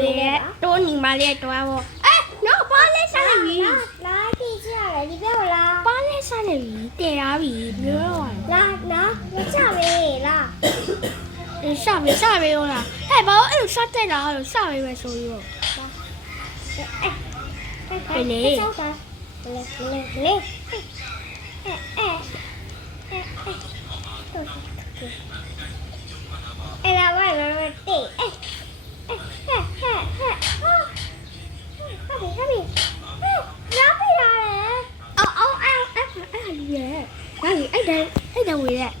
လေးတိုးညီမလေးတွားဖို့နော်ပါလဲစားလိုက်ပြီလာကြည့်ကြရတယ်ဒီဘက်လားပါလဲစားလိုက်ပြီတည်ထားပြီပြောတော့လာနော်မချပဲလားစားပြီဟုတ်လားဟဲ့ဘာလို့အဲ့လိုစားတက်လာလို့စားပြီပဲဆိုရောလေအဲ့လာပါတော့တေးဟာပြီလာပြီရတယ်အဲ့လူရဲ့ဘာလဲအဲ့တန်းဝေးတဲ့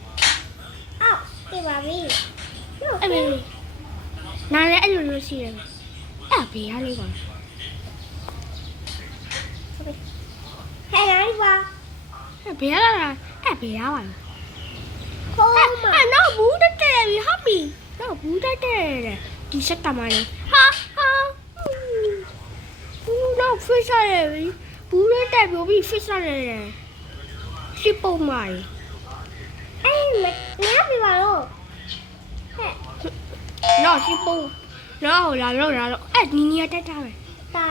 အော်ပြပါပြီအဲ့မေနားလည်းအဲ့လိုရှိတယ်အဲ့ဘေးရလေးပါဟဲ့လာပါအဲ့ဘေးရလားအဲ့ဘေးရပါလားခေါ်မအဲ့နောက်ဘူးတက်တယ်ပြီဟာပြီနောက်ဘူးတက်တယ်ဒီစက်တမလေးဟာဘူးနောက် fish ရတယ်ပြီဘူးတက်တယ်ပြီ fish ရတယ်ရှိပုံမိုင်အဲ့မနားပြပါတော့ဟဲ့နော်ရှိပုံနော်လာအဲ့နီနီတက်တာပဲတာ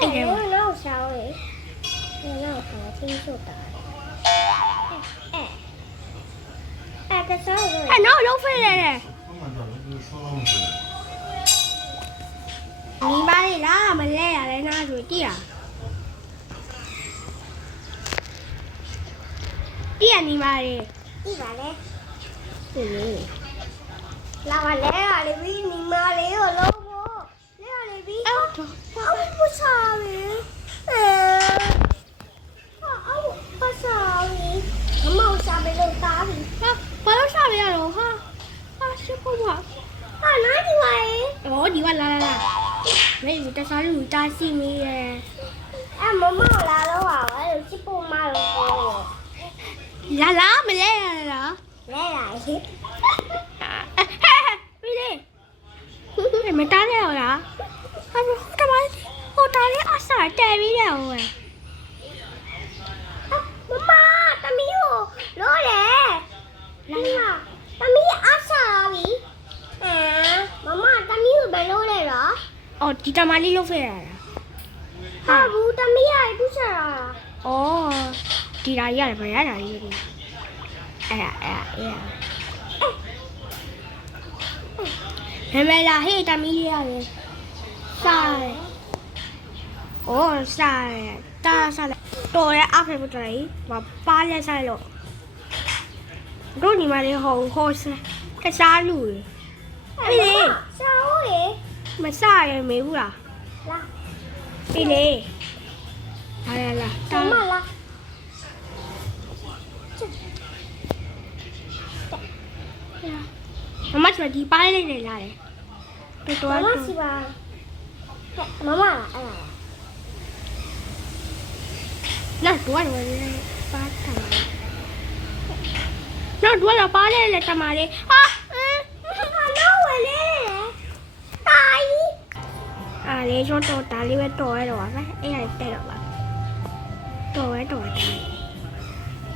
အဲ့တော့ဆောင်းလေတော့ဆောင်းချင်းဆိုတာအဲ့ဒါဆောင်းလေအဲ့နော်လုံးဖိတယ်ညီမလေးလားမလဲရလဲနားဆိုတိရညီမလေးဒီပါလေဒီလေလာပါလဲရလေပြီညီမလေးကိုလုံးဖို့လဲရလေပြီအဲ့တော့အော်ပစားလေအော်ပစားလေမမောစားပဲလို့တားပြီဟာဘာလို့စားရတော့ဟာရှိပုံပါဟာနိုင်ဒီပါလေ哦，你话来，没有在啥路扎西米耶？哎，妈妈来了话，我有去帮妈了。来没来了？来了。喂嘞，你们打了啦？他说干嘛？我打了阿啥带没了喂？妈妈，大米有落嘞。妈妈，大米阿啥米？妈妈，大米有白落嘞了？哦，你干嘛你落飞来了？啊，不，大米还不是啊。哦，ဒီလာရတယ်ဗျာဒါလေးတွေအဲ့မလာဟေးတမီးရတယ်စားတယ်ဩစားတယ်တားစားတယ်တော်ရဲ့အဖေဘုတော်ကြီးပါလဲစားလို့တို့ညီမလေးဟောကစားလူလေအေးလေစားဦးလေမစားရမေဘူးလားလာအေးလေလာမမလာမမချဒီပိုင်းလေးနေလာတယ်တော်မမစီပါမမလားအဲ့လာတော့ပါတမနော်တော့လာပါလေလေတမလေးဟာနော်ဝလေတိုင်းအားလေကျွန်တော်ဒါလေးပဲတော်ရတော့ပါပဲအဲ့ရတက်တော့ပါတော်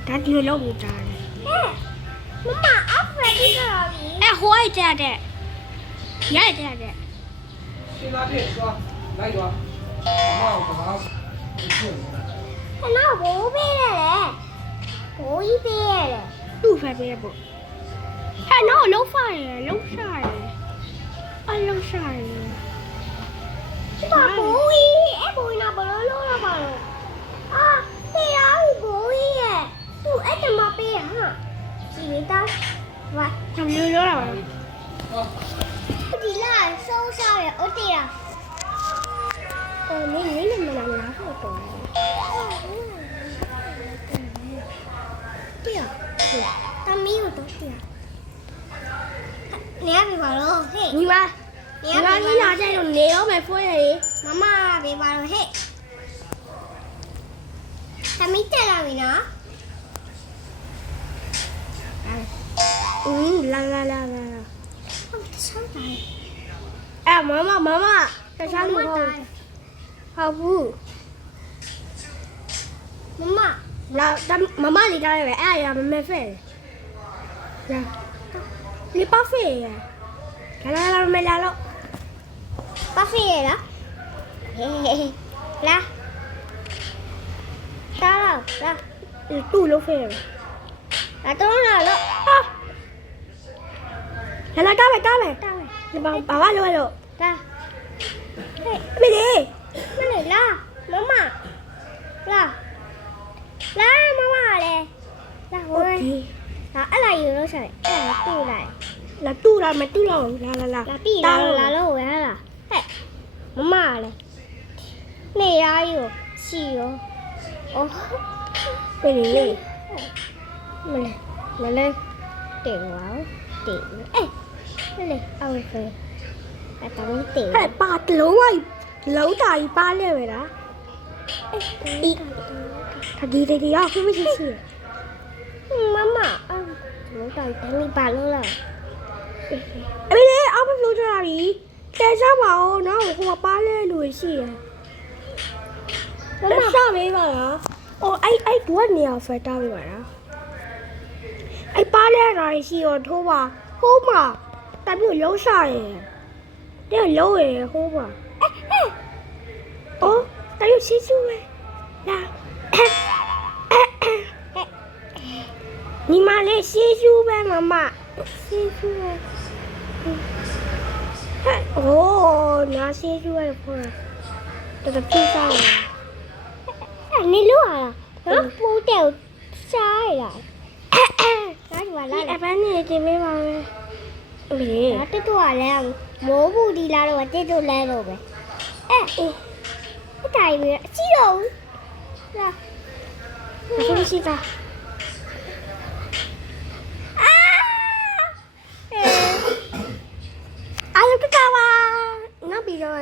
ဒါဒီလိုလုပ်နေကြတယ်မမအဖေဒီကတော့အဲ့ဟိုးကြတဲ့ရတယ်去拿这个，来一个，妈，我干嘛？နော်ဘိုးပေးတယ်လေဘိုးကြီးပေးရတယ်သူ့ဖက်ပေးဖို့ဟဲ့နော်လုံးဖားရလုံးရှာရအလုံးရှာရဘာဘိုးကြီးအဲ့ဘိုးနာဘလို့လို့ရပါလို့အာတေးရဘိုးကြီးရဲ့သူ့အဲ့တမပေးဟာကြည့်လိုက်တော့ဘာ ทำเยอะๆล่ะဒီလာစိုးစားရအိုတေးရနင်းမလာလားဆိုတော့တရားတမီးတို့တရားနေရပြီပါလို့ဟဲ့ညီမကြီးလာကြတော့နေရောမယ်ဖွေးရမမပဲပါလို့ဟဲ့တမီးတက်လာပြီနော်လာဟုတ်ဆောင်းတိုင်းမမတခြားလူဟုတ်ဘူးမမလေးထားရပဲအဲ့ရမမဲဖဲလာ你报废呀？来，没来了。巴菲耶了，嘿嘿嘿，来，打了，来，တူလို့ဖေးတယ် 来东了了， လာလာကားမယ်ကားမယ် 打了， ဒီဘာဘာလို့လဲလို့ 打，嘿， မေလေး 那里啦，妈妈，啦，来妈妈嘞，来 ဟုတ် 我 ပြီ 来，来来有多少？哎，对来， လာတူလာမတူတော့လာလာလာ 来地来来了回来了，嘿，妈妈嘞，那呀有是哟，哦。 မေလေး မလေးမလေးတင်ပါဦးတင်အေးမလေးအော်ဖေးအတောင်းတင် ဟဲ့ပါတလုံးဝလုံးတာကြီးပါလဲပဲလားဒီဒီရောက်ဖေးမရှိရှိ မမအော်လုံးတောင်းတယ်မိပါလို့လား အမေလေးအောက်မလို့ကြတာပြီတဲစားပါဦးနော်ဟိုမှာပါလဲလို့ရှိရမမစမေးပါလားအော်အဲ့ဘူကနေအောင်ဖက်တာပေးပါလားအဲ့ပါလဲတာရှိရောထိုးပါဟိုးမှာတမျိုးလုံးစားရယ်တဲ့လုံးရယ်ဟိုးပါအော်တမျိုးရှိစုပဲလာညီမလေးရှိစုပဲမမရှိစုပဲ โอ้นาเสียด้วยพ่อแต่พี่ซ่า အဲ့နေလို့ဟာနော်ပူတယ်စားရလားစားကြပါလား ไอ้บ้านนี่กินไม่มาเลยโอเค ဒါတက်တော့လဲမိုးဘူးဒီလာတော့တက်တော့လဲတော့ပဲအဲ့အတိုင်းပဲအကြည့်တော့လာ ไม่ใช่จ้ะ အာအေး อายุก็กาวาน้าปีแล้ว